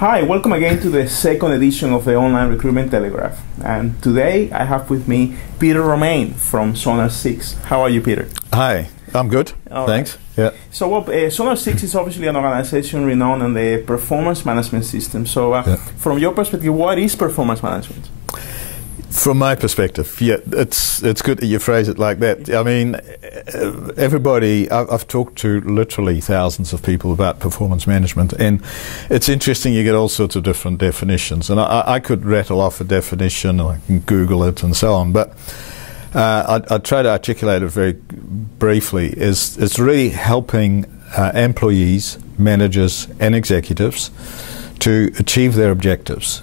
Hi, welcome again to the second edition of the Online Recruitment Telegraph. And today I have with me Peter Romein from Sonar6. How are you, Peter? Hi, I'm good. Thanks. Right. Yeah. So Sonar6 is obviously an organization renowned on the performance management system. So from your perspective, what is performance management? From my perspective, yeah, it's good that you phrase it like that. I mean, everybody, I've talked to literally thousands of people about performance management, and it's interesting, you get all sorts of different definitions. And I could rattle off a definition, or I can Google it and so on, but I'll try to articulate it very briefly. It's really helping employees, managers and executives to achieve their objectives.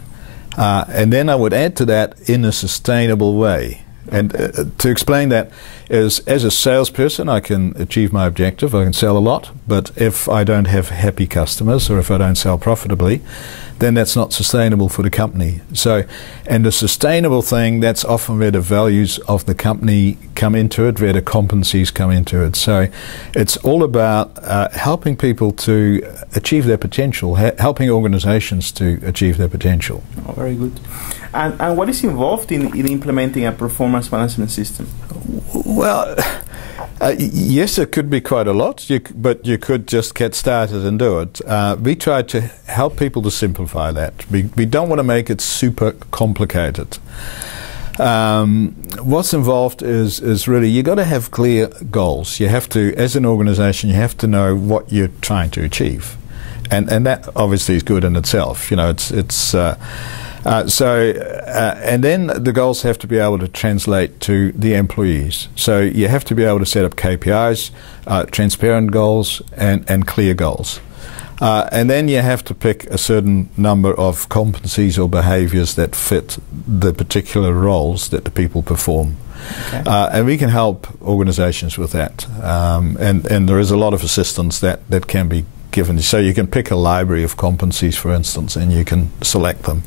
And then I would add to that, in a sustainable way. And to explain that is, as a salesperson, I can achieve my objective, I can sell a lot, but if I don't have happy customers or if I don't sell profitably, then that's not sustainable for the company. So, and the sustainable thing, that's often where the values of the company come into it, where the competencies come into it. So it's all about helping people to achieve their potential, helping organizations to achieve their potential. Oh, very good. And what is involved in implementing a performance management system? Well, yes, it could be quite a lot, but you could just get started and do it. We try to help people to simplify that. We don't want to make it super complicated. What's involved is really, you've got to have clear goals. You have to, as an organization, you have to know what you're trying to achieve. And that obviously is good in itself. You know, and then the goals have to be able to translate to the employees. So you have to be able to set up KPIs, transparent goals, and clear goals. And then you have to pick a certain number of competencies or behaviors that fit the particular roles that the people perform. Okay. And we can help organizations with that. And there is a lot of assistance that can be given. So you can pick a library of competencies, for instance, and you can select them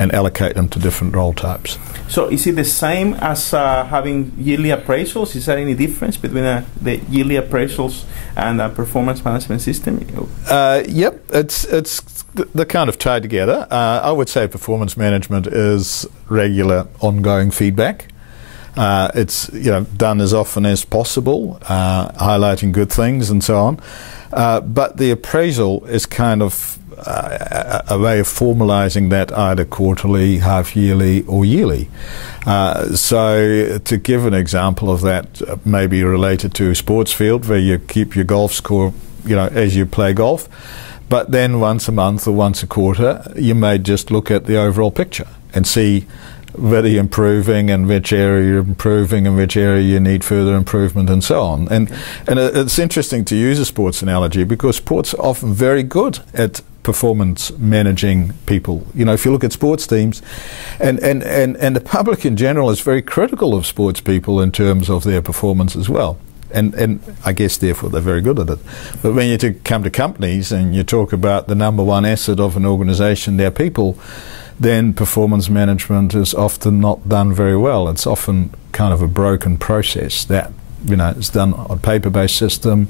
and allocate them to different role types. So is it the same as having yearly appraisals? Is there any difference between the yearly appraisals and a performance management system? Yep, they're kind of tied together. I would say performance management is regular, ongoing feedback. It's done as often as possible, highlighting good things and so on. But the appraisal is kind of a way of formalizing that either quarterly, half-yearly or yearly. So to give an example of that, maybe related to a sports field where you keep your golf score, as you play golf, but then once a month or once a quarter, you may just look at the overall picture and see whether you're improving and which area you're improving and which area you need further improvement and so on. And it's interesting to use a sports analogy because sports are often very good at performance managing people. If you look at sports teams, and the public in general is very critical of sports people in terms of their performance as well. And I guess therefore they're very good at it. But when you come to companies and you talk about the number one asset of an organization, their people, then performance management is often not done very well. It's often kind of a broken process that it's done on a paper-based system.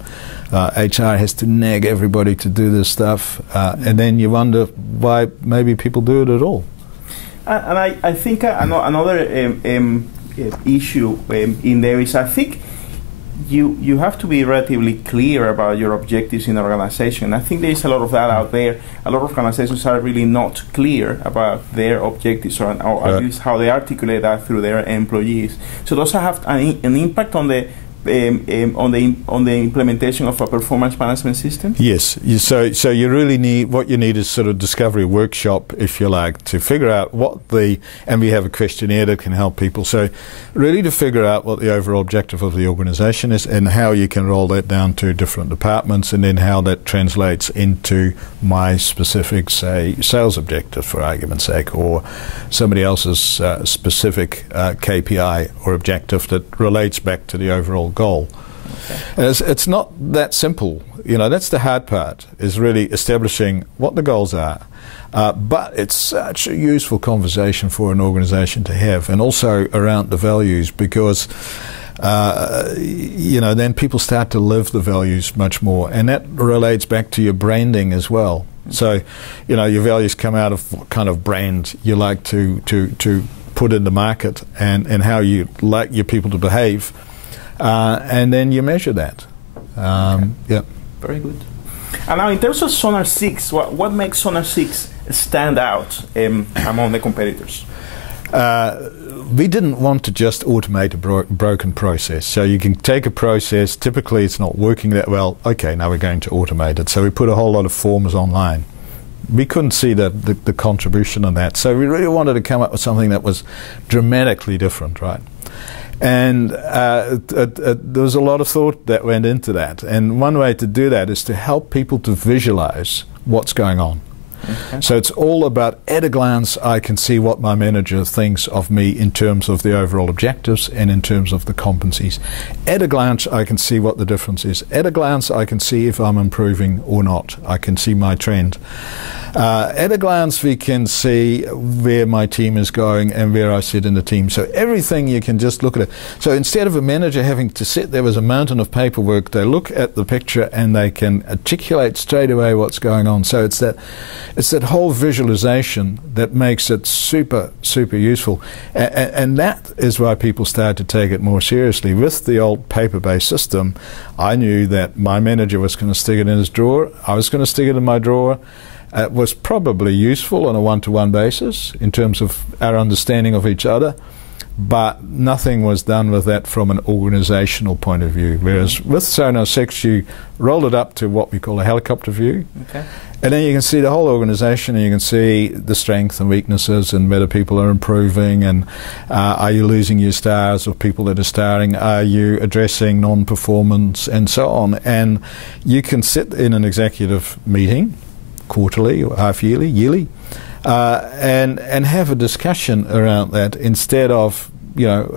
HR has to nag everybody to do this stuff, and then you wonder why maybe people do it at all. And I think another issue in there is, I think you have to be relatively clear about your objectives in the organization. I think there is a lot of that out there. A lot of organizations are really not clear about their objectives or at least how they articulate that through their employees. So does that have an impact on the implementation of a performance management system? Yes. So you really need, what you need is sort of discovery workshop, if you like, to figure out and we have a questionnaire that can help people. So really to figure out what the overall objective of the organization is and how you can roll that down to different departments and then how that translates into my specific, say, sales objective, for argument's sake, or somebody else's specific KPI or objective that relates back to the overall goal. Okay. And it's not that simple. That's the hard part, is really establishing what the goals are. But it's such a useful conversation for an organization to have, and also around the values, because then people start to live the values much more, and that relates back to your branding as well. So, your values come out of what kind of brand you like to put in the market and how you like your people to behave, and then you measure that. Yeah. Very good. And now, in terms of Sonar6, what makes Sonar6 stand out among the competitors? We didn't want to just automate a broken process. So you can take a process, typically it's not working that well, okay, now we're going to automate it. So we put a whole lot of forms online. We couldn't see the contribution on that. So we really wanted to come up with something that was dramatically different, right? And there was a lot of thought that went into that. And one way to do that is to help people to visualize what's going on. Okay. So it's all about, at a glance, I can see what my manager thinks of me in terms of the overall objectives and in terms of the competencies. At a glance, I can see what the difference is. At a glance, I can see if I'm improving or not. I can see my trend. At a glance, we can see where my team is going and where I sit in the team. So everything, you can just look at it. So instead of a manager having to sit there with a mountain of paperwork, they look at the picture and they can articulate straight away what's going on. So it's that whole visualization that makes it super, super useful. And that is why people start to take it more seriously. With the old paper-based system, I knew that my manager was going to stick it in his drawer. I was going to stick it in my drawer. It was probably useful on a one-to-one basis in terms of our understanding of each other, but nothing was done with that from an organizational point of view. Whereas with Sonar6, you roll it up to what we call a helicopter view, and then you can see the whole organization, and you can see the strengths and weaknesses and whether people are improving, and are you losing your stars or people that are starring, are you addressing non-performance, and so on. And you can sit in an executive meeting, quarterly or half-yearly, yearly, and have a discussion around that instead of,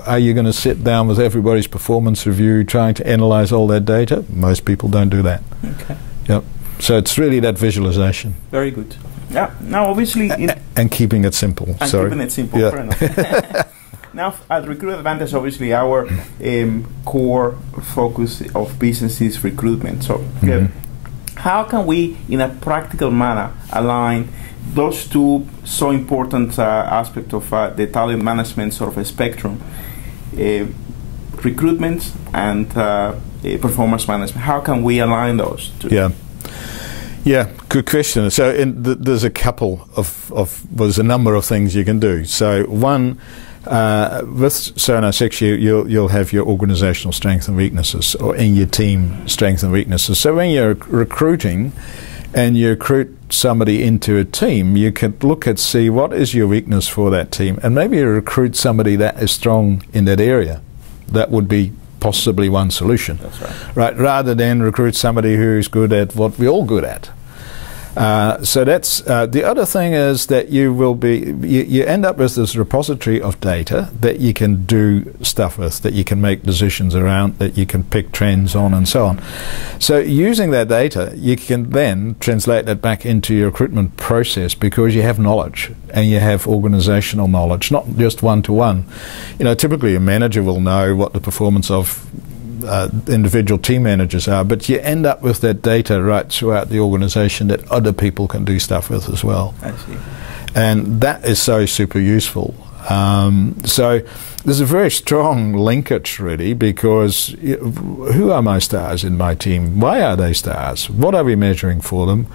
are you going to sit down with everybody's performance review trying to analyze all that data? Most people don't do that. Okay. Yep. So it's really that visualization. Very good. Yeah. Now, obviously, and keeping it simple. Keeping it simple. Yeah. Fair enough. Now, at Recruit Advantage, obviously, our core focus of business is recruitment. So. How can we, in a practical manner, align those two so important aspects of the talent management sort of a spectrum, recruitment and performance management? How can we align those two? Yeah, good question. So there's a couple there's a number of things you can do. So one, with Sonar6, you'll have your organizational strengths and weaknesses, or in your team strengths and weaknesses. So when you're recruiting and you recruit somebody into a team, you can look at, see what is your weakness for that team, and maybe you recruit somebody that is strong in that area. That would be possibly one solution. That's right. Right, rather than recruit somebody who's good at what we're all good at. So that's the other thing is that you end up with this repository of data that you can do stuff with, that you can make decisions around, that you can pick trends on, and so on. So using that data, you can then translate that back into your recruitment process, because you have knowledge and you have organizational knowledge, not just one-to-one. Typically a manager will know what the performance of individual team managers are, but you end up with that data right throughout the organization that other people can do stuff with as well. I see. And that is so super useful. So there's a very strong linkage, really, because who are my stars in my team? Why are they stars? What are we measuring for them?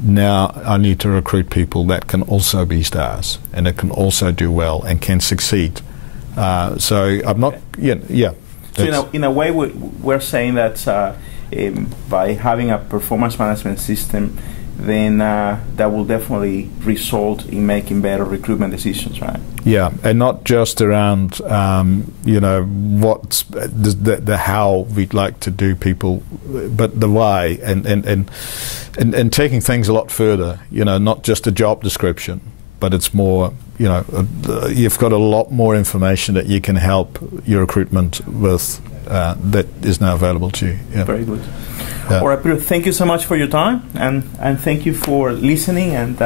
Now I need to recruit people that can also be stars and that can also do well and can succeed. So I'm not, So in a way, we're saying that by having a performance management system, then that will definitely result in making better recruitment decisions, right? Yeah, and not just around what's the how we'd like to do people, but the why, and taking things a lot further. Not just a job description, but it's more. You've got a lot more information that you can help your recruitment with that is now available to you. Yeah. Very good. All right, Peter, thank you so much for your time, and thank you for listening. And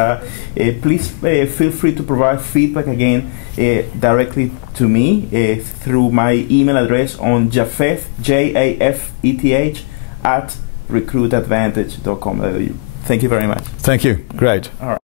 please feel free to provide feedback again directly to me through my email address on Jafeth, Jafeth, @recruitadvantage.com. Thank you very much. Thank you. Great. All right.